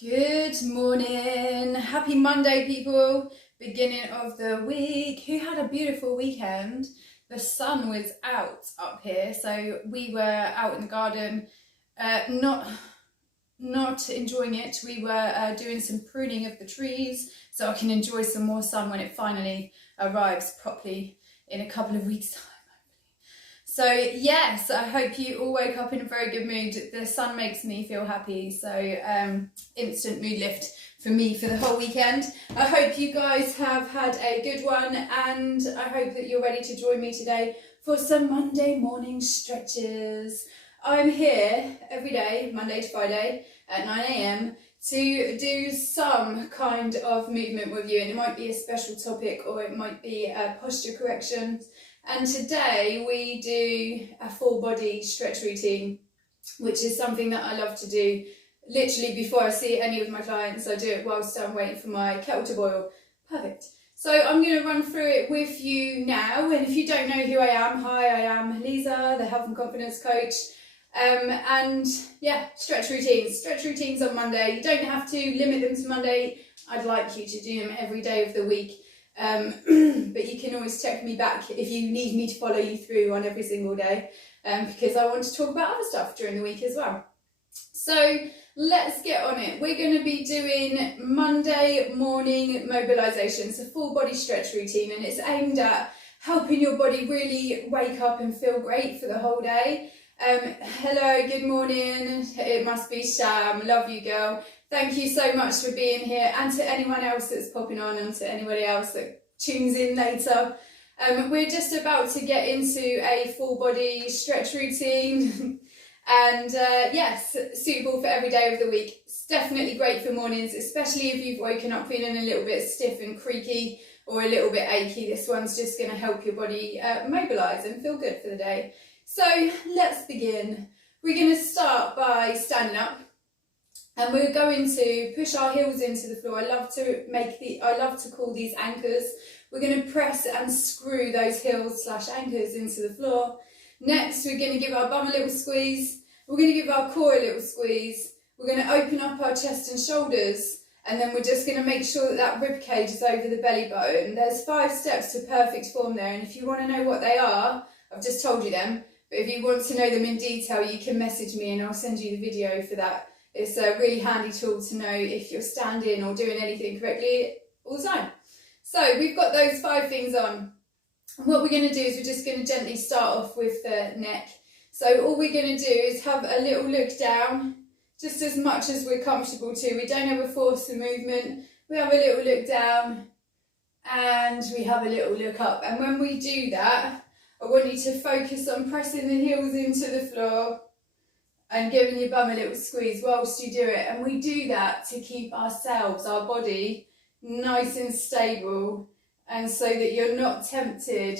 Good morning. Happy Monday, people. Beginning of the week. Who had a beautiful weekend? The sun was out up here, so we were out in the garden, not enjoying it. We were doing some pruning of the trees so I can enjoy some more sun when it finally arrives properly in a couple of weeks' time. So yes, I hope you all woke up in a very good mood. The sun makes me feel happy, so instant mood lift for me for the whole weekend. I hope you guys have had a good one, and I hope that you're ready to join me today for some Monday morning stretches. I'm here every day, Monday to Friday at 9 a.m. to do some kind of movement with you, and it might be a special topic or it might be a posture correction. And today we do a full body stretch routine, which is something that I love to do literally before I see any of my clients. I do it whilst I'm waiting for my kettle to boil. Perfect. So I'm going to run through it with you now. And if you don't know who I am, hi, I am Lisa, the health and confidence coach. And yeah, stretch routines on Monday. You don't have to limit them to Monday. I'd like you to do them every day of the week. But you can always check me back if you need me to follow you through on every single day, because I want to talk about other stuff during the week as well. So let's get on it. We're going to be doing Monday morning mobilization. It's a full body stretch routine, and it's aimed at helping your body really wake up and feel great for the whole day. Hello, good morning. It must be Sham. Love you, girl. Thank you so much for being here, and to anyone else that's popping on and to anybody else that tunes in later. We're just about to get into a full body stretch routine and yes, suitable for every day of the week. It's definitely great for mornings, especially if you've woken up feeling a little bit stiff and creaky or a little bit achy. This one's just going to help your body mobilise and feel good for the day. So let's begin. We're going to start by standing up. And we're going to push our heels into the floor. I love to call these anchors. We're going to press and screw those heels / anchors into the floor. Next, we're going to give our bum a little squeeze. We're going to give our core a little squeeze. We're going to open up our chest and shoulders. And then we're just going to make sure that rib cage is over the belly button. There's 5 steps to perfect form there. And if you want to know what they are, I've just told you them. But if you want to know them in detail, you can message me and I'll send you the video for that. It's a really handy tool to know if you're standing or doing anything correctly all the time. So we've got those 5 things on. And what we're going to do is we're just going to gently start off with the neck. So all we're going to do is have a little look down, just as much as we're comfortable to. We don't ever force the movement. We have a little look down and we have a little look up. And when we do that, I want you to focus on pressing the heels into the floor and giving your bum a little squeeze whilst you do it. And we do that to keep ourselves, our body, nice and stable, and so that you're not tempted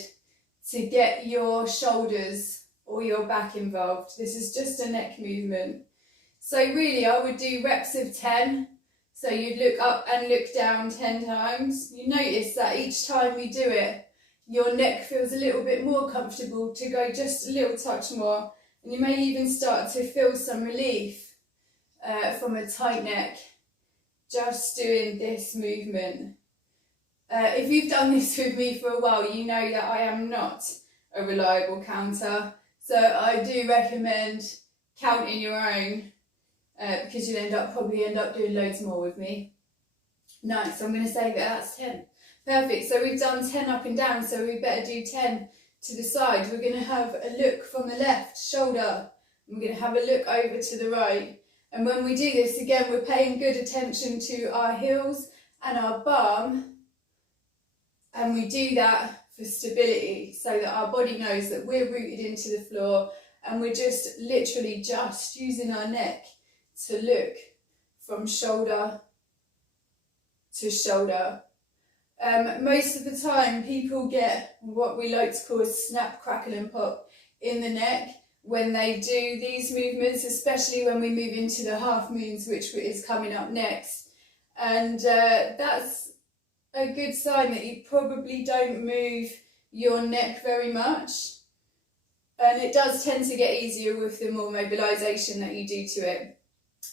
to get your shoulders or your back involved. This is just a neck movement. So really I would do reps of 10. So you'd look up and look down 10 times. You notice that each time you do it, your neck feels a little bit more comfortable to go just a little touch more. And you may even start to feel some relief from a tight neck just doing this movement. If you've done this with me for a while, you know that I am not a reliable counter. So I do recommend counting your own because you'll probably end up doing loads more with me. Nice, so I'm going to say that that's 10. Perfect, so we've done 10 up and down, so we better do 10 to the side. We're going to have a look from the left shoulder. We're going to have a look over to the right. And when we do this, again, we're paying good attention to our heels and our bum. And we do that for stability, so that our body knows that we're rooted into the floor and we're just literally just using our neck to look from shoulder to shoulder. Most of the time people get what we like to call a snap, crackle and pop in the neck when they do these movements, especially when we move into the half moons, which is coming up next. And that's a good sign that you probably don't move your neck very much. And it does tend to get easier with the more mobilisation that you do to it.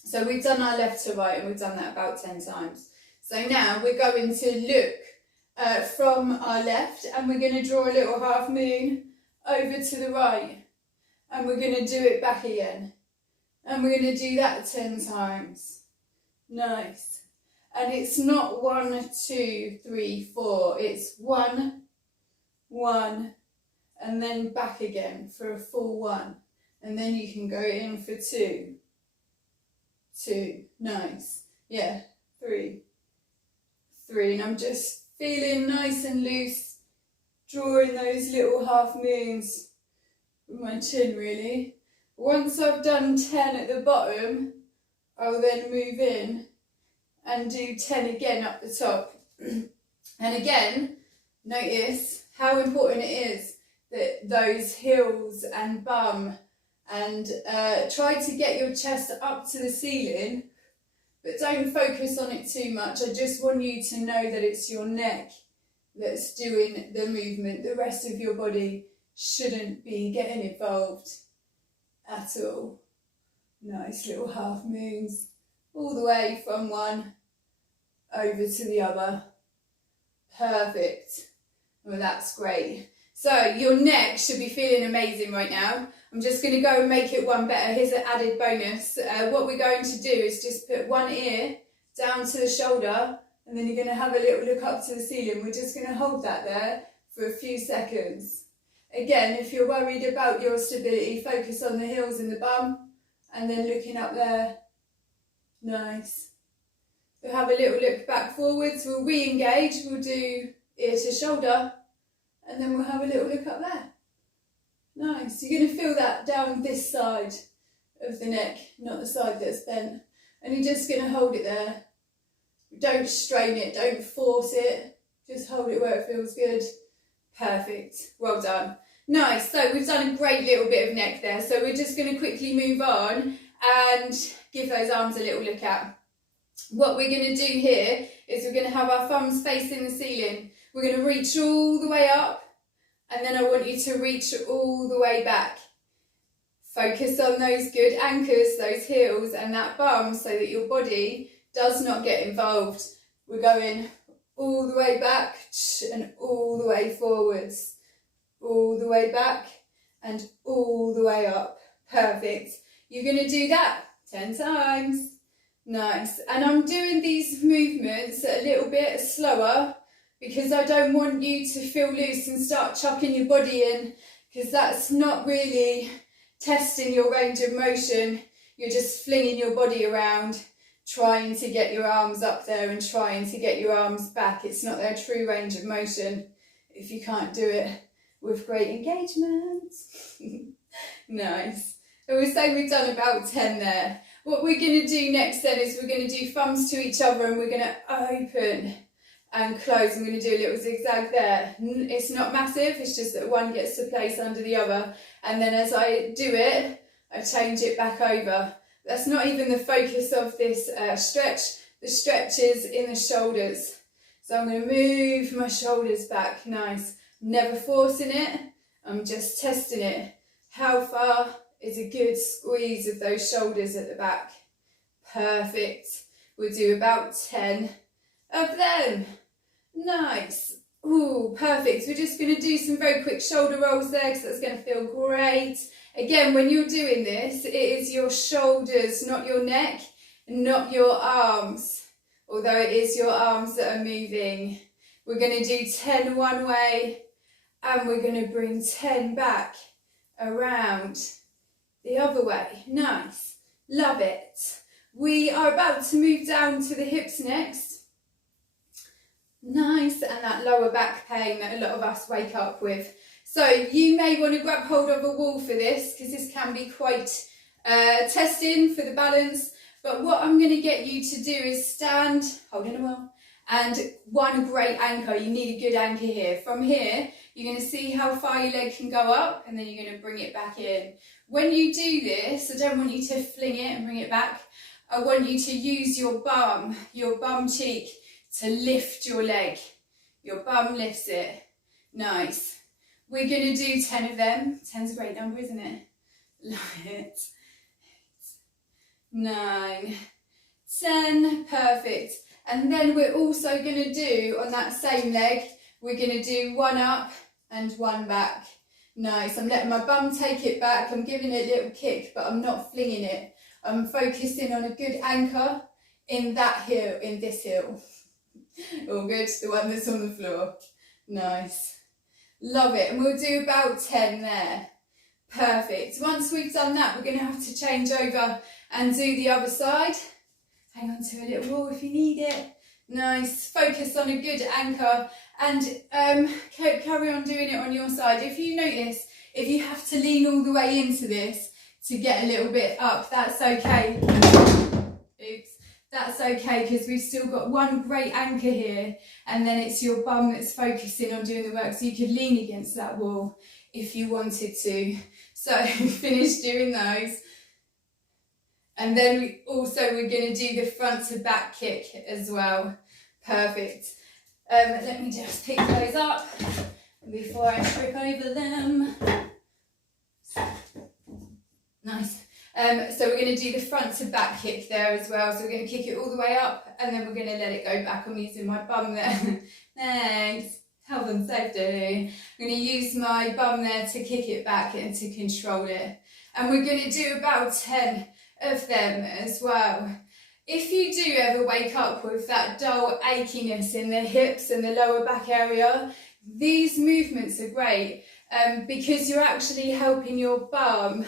So we've done our left to right, and we've done that about 10 times. So now we're going to look from our left, and we're going to draw a little half moon over to the right, and we're going to do it back again. And we're going to do that 10 times. Nice. And it's not 1, 2, 3, 4. It's 1, 1, and then back again for a full 1. And then you can go in for 2, 2. Nice. Yeah, 3, 3. And I'm just feeling nice and loose, drawing those little half moons with my chin, really. Once I've done 10 at the bottom, I'll then move in and do 10 again up the top. And again, notice how important it is that those heels and bum, and try to get your chest up to the ceiling, but don't focus on it too much. I just want you to know that it's your neck that's doing the movement. The rest of your body shouldn't be getting involved at all. Nice little half moons all the way from one over to the other. Perfect. Well, that's great. So your neck should be feeling amazing right now. I'm just going to go and make it one better. Here's an added bonus. What we're going to do is just put one ear down to the shoulder, and then you're going to have a little look up to the ceiling. We're just going to hold that there for a few seconds. Again, if you're worried about your stability, focus on the heels and the bum, and then looking up there. Nice. We'll have a little look back forwards. We'll re-engage. We'll do ear to shoulder, and then we'll have a little look up there. Nice. You're going to feel that down this side of the neck, not the side that's bent. And you're just going to hold it there. Don't strain it. Don't force it. Just hold it where it feels good. Perfect. Well done. Nice. So we've done a great little bit of neck there. So we're just going to quickly move on and give those arms a little look at. What we're going to do here is we're going to have our thumbs facing the ceiling. We're going to reach all the way up, and then I want you to reach all the way back. Focus on those good anchors, those heels and that bum, so that your body does not get involved. We're going all the way back and all the way forwards. All the way back and all the way up. Perfect. You're going to do that 10 times. Nice. And I'm doing these movements a little bit slower because I don't want you to feel loose and start chucking your body in, because that's not really testing your range of motion. You're just flinging your body around, trying to get your arms up there and trying to get your arms back. It's not their true range of motion if you can't do it with great engagement. Nice. I would say we've done about 10 there. What we're going to do next then is we're going to do thumbs to each other, and we're going to open and close. I'm going to do a little zigzag there. It's not massive, it's just that one gets to place under the other, and then as I do it, I change it back over. That's not even the focus of this stretch. The stretch is in the shoulders. So I'm going to move my shoulders back. Nice. Never forcing it, I'm just testing it. How far is a good squeeze of those shoulders at the back? Perfect. We'll do about 10 of them. Nice. Ooh, perfect. We're just going to do some very quick shoulder rolls there, because that's going to feel great. Again, when you're doing this, it is your shoulders, not your neck, not your arms, although it is your arms that are moving. We're going to do 10 one way, and we're going to bring 10 back around the other way. Nice. Love it. We are about to move down to the hips next. Nice. And that lower back pain that a lot of us wake up with. So you may want to grab hold of a wall for this, because this can be quite testing for the balance. But what I'm going to get you to do is stand, holding a wall, and one great anchor. You need a good anchor here. From here, you're going to see how far your leg can go up, and then you're going to bring it back in. When you do this, I don't want you to fling it and bring it back. I want you to use your bum cheek to lift your leg. Your bum lifts it. Nice. We're going to do 10 of them. 10's a great number, isn't it? Love it. 9, 10, perfect. And then we're also going to do, on that same leg, we're going to do 1 up and 1 back. Nice, I'm letting my bum take it back, I'm giving it a little kick, but I'm not flinging it. I'm focusing on a good anchor in that heel, in this heel. All good, the one that's on the floor. Nice. Love it, and we'll do about 10 there. Perfect. Once we've done that, we're going to have to change over and do the other side. Hang on to a little wall if you need it. Nice. Focus on a good anchor and carry on doing it on your side. If you notice, if you have to lean all the way into this to get a little bit up, that's okay. Oops. That's okay, because we've still got one great anchor here, and then it's your bum that's focusing on doing the work, so you could lean against that wall if you wanted to. So finish doing those. And then we're going to do the front to back kick as well. Perfect. Let me just pick those up before I trip over them. Nice. So we're going to do the front to back kick there as well. So we're going to kick it all the way up, and then we're going to let it go back. I'm using my bum there. Thanks. Health and safety. I'm going to use my bum there to kick it back and to control it. And we're going to do about 10 of them as well. If you do ever wake up with that dull achiness in the hips and the lower back area, these movements are great because you're actually helping your bum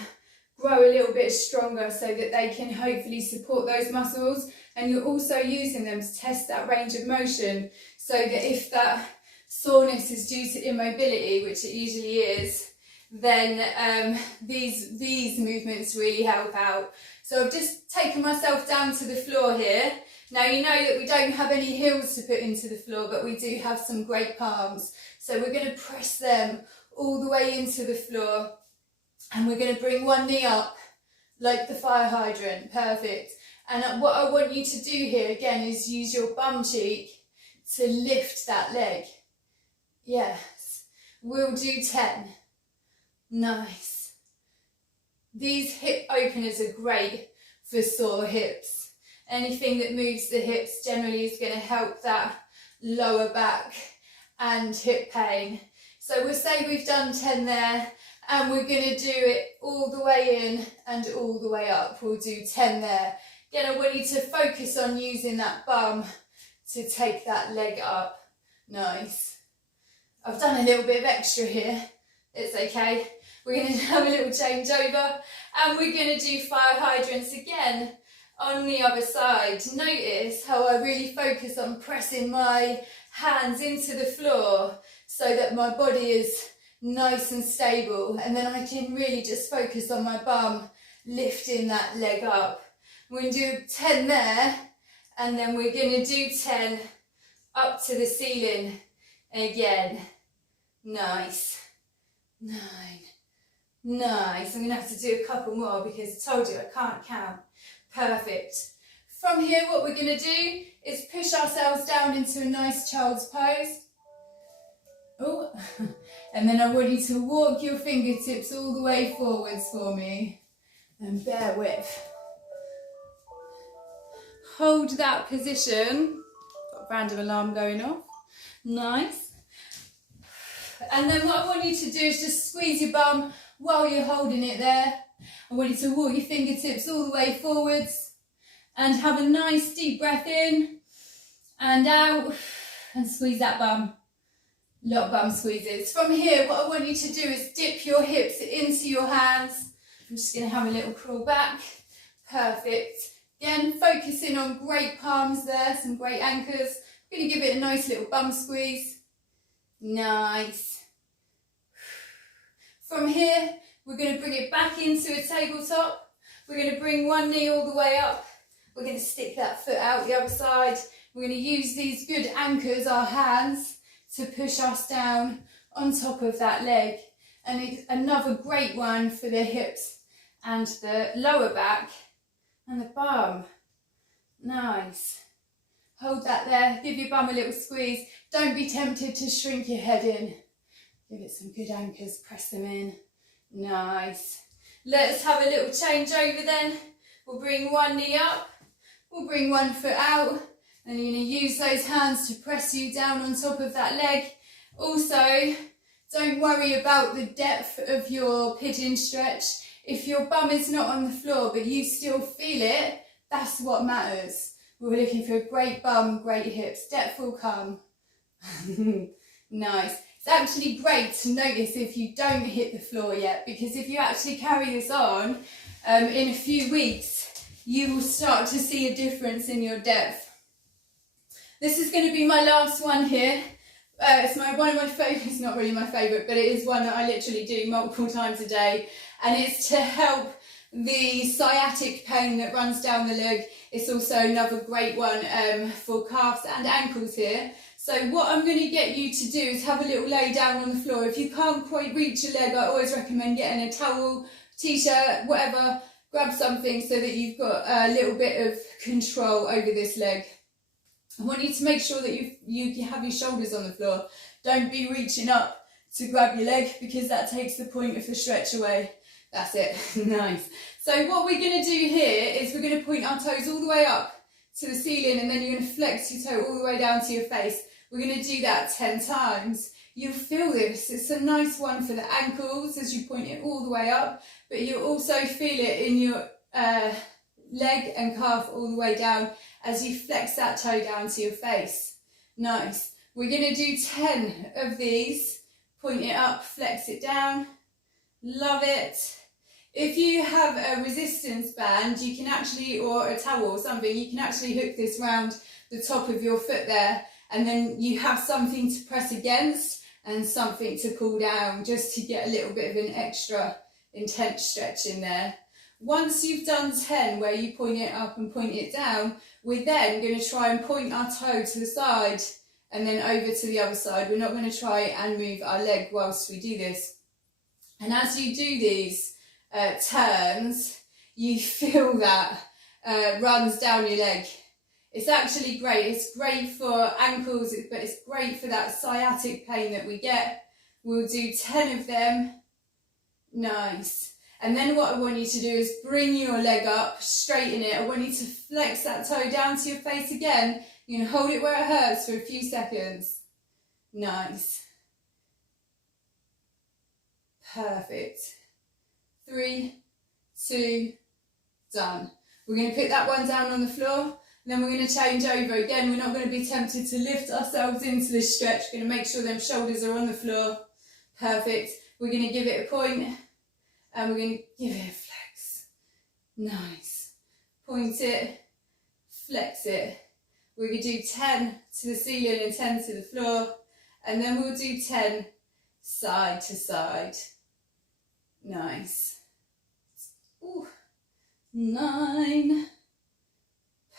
grow a little bit stronger so that they can hopefully support those muscles, and you're also using them to test that range of motion, so that if that soreness is due to immobility, which it usually is, then these movements really help out. So I've just taken myself down to the floor here. Now you know that we don't have any heels to put into the floor, but we do have some great palms. So we're going to press them all the way into the floor, and we're going to bring one knee up like the fire hydrant. Perfect. And what I want you to do here again is use your bum cheek to lift that leg. Yes. We'll do 10. Nice. These hip openers are great for sore hips. Anything that moves the hips generally is going to help that lower back and hip pain. So we'll say we've done 10 there, and we're going to do it all the way in and all the way up. We'll do 10 there. Again, I want you to focus on using that bum to take that leg up. Nice. I've done a little bit of extra here. It's okay. We're going to have a little change over, and we're going to do fire hydrants again on the other side. Notice how I really focus on pressing my hands into the floor so that my body is nice and stable, and then I can really just focus on my bum lifting that leg up. We're going to do 10 there, and then we're going to do 10 up to the ceiling again. Nice. 9. Nice. I'm going to have to do a couple more because I told you I can't count. Perfect. From here, what we're going to do is push ourselves down into a nice child's pose. Oh, and then I want you to walk your fingertips all the way forwards for me, and bear with. Hold that position. Got a random alarm going off. Nice. And then what I want you to do is just squeeze your bum while you're holding it there. I want you to walk your fingertips all the way forwards and have a nice deep breath in and out, and squeeze that bum. A lot of bum squeezes. From here, what I want you to do is dip your hips into your hands. I'm just going to have a little crawl back. Perfect. Again, focusing on great palms there, some great anchors. I'm going to give it a nice little bum squeeze. Nice. From here, we're going to bring it back into a tabletop. We're going to bring one knee all the way up. We're going to stick that foot out the other side. We're going to use these good anchors, our hands, to push us down on top of that leg. And it's another great one for the hips and the lower back and the bum. Nice. Hold that there. Give your bum a little squeeze. Don't be tempted to shrink your head in. Give it some good anchors. Press them in. Nice. Let's have a little change over then. We'll bring one knee up, we'll bring one foot out, and you're going to use those hands to press you down on top of that leg. Also, don't worry about the depth of your pigeon stretch. If your bum is not on the floor but you still feel it, that's what matters. We're looking for a great bum, great hips. Depth will come. Nice. It's actually great to notice if you don't hit the floor yet, because if you actually carry this on, in a few weeks, you will start to see a difference in your depth. This is going to be my last one here. It's one of my favourites, not really my favourite, but it is one that I literally do multiple times a day. And it's to help the sciatic pain that runs down the leg. It's also another great one for calves and ankles here. So what I'm going to get you to do is have a little lay down on the floor. If you can't quite reach your leg, I always recommend getting a towel, t-shirt, whatever. Grab something so that you've got a little bit of control over this leg. I want you to make sure that you have your shoulders on the floor. Don't be reaching up to grab your leg, because that takes the point of the stretch away. That's it. Nice. So what we're going to do here is we're going to point our toes all the way up to the ceiling, and then you're going to flex your toe all the way down to your face. We're going to do that 10 times. You'll feel this. It's a nice one for the ankles as you point it all the way up, but you'll also feel it in your leg and calf all the way down as you flex that toe down to your face. Nice. We're going to do 10 of these. Point it up, flex it down. Love it. If you have a resistance band, you can actually, or a towel or something, you can actually hook this round the top of your foot there, and then you have something to press against and something to pull down, just to get a little bit of an extra intense stretch in there. Once you've done 10 where you point it up and point it down, we're then going to try and point our toe to the side and then over to the other side. We're not going to try and move our leg whilst we do this. And as you do these turns, you feel that runs down your leg. It's actually great. It's great for ankles, but it's great for that sciatic pain that we get. We'll do 10 of them. Nice. And then what I want you to do is bring your leg up, straighten it. I want you to flex that toe down to your face again. You're going to hold it where it hurts for a few seconds. Nice. Perfect. 3, 2, done. We're going to put that one down on the floor. Then we're going to change over. Again, we're not going to be tempted to lift ourselves into this stretch. We're going to make sure them shoulders are on the floor. Perfect. We're going to give it a point. And we're going to give it a flex. Nice. Point it, flex it. We're going to do 10 to the ceiling and 10 to the floor. And then we'll do 10 side to side. Nice. Ooh. 9.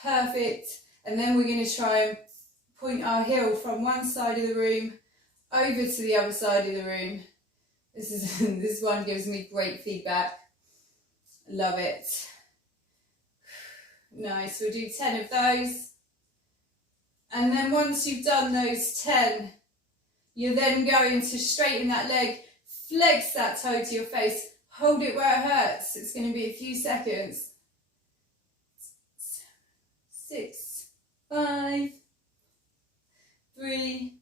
Perfect. And then we're going to try and point our heel from one side of the room over to the other side of the room. This one gives me great feedback. Love it. Nice. We'll do 10 of those. And then once you've done those 10, you're then going to straighten that leg, flex that toe to your face, hold it where it hurts. It's going to be a few seconds. 6, 5, 3,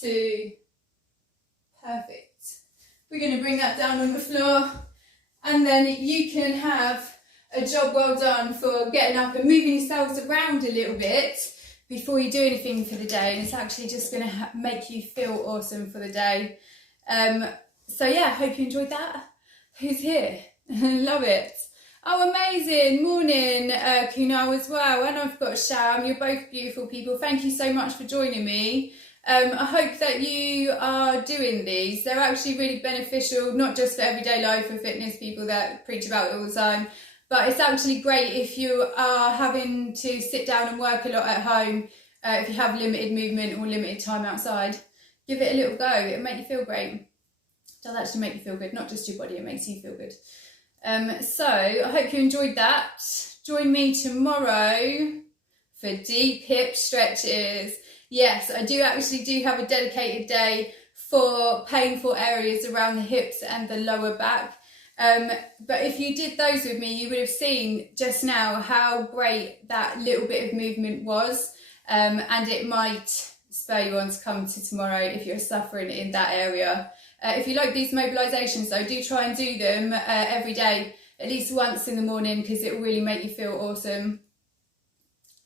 2, perfect. We're going to bring that down on the floor, and then you can have a job well done for getting up and moving yourselves around a little bit before you do anything for the day, and it's actually just going to make you feel awesome for the day. So yeah, hope you enjoyed that. Who's here? Love it. Oh, amazing. Morning, Kunal as well. And I've got Sham. You're both beautiful people. Thank you so much for joining me. I hope that you are doing these. They're actually really beneficial, not just for everyday life, for fitness people that preach about it all the time, but it's actually great if you are having to sit down and work a lot at home, if you have limited movement or limited time outside. Give it a little go. It'll make you feel great. It does actually make you feel good, not just your body, it makes you feel good. So I hope you enjoyed that. Join me tomorrow for deep hip stretches. Yes, I do have a dedicated day for painful areas around the hips and the lower back. But if you did those with me, you would have seen just now how great that little bit of movement was, and it might spur you on to come to tomorrow if you're suffering in that area. If you like these mobilisations though, do try and do them every day, at least once in the morning, because it will really make you feel awesome.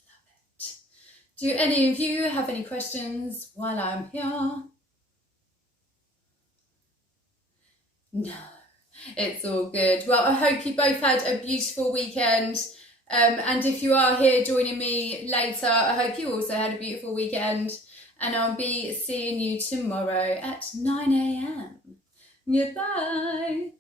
Love it. Do any of you have any questions while I'm here? No, it's all good. Well, I hope you both had a beautiful weekend. And if you are here joining me later, I hope you also had a beautiful weekend. And I'll be seeing you tomorrow at 9 a.m. Goodbye.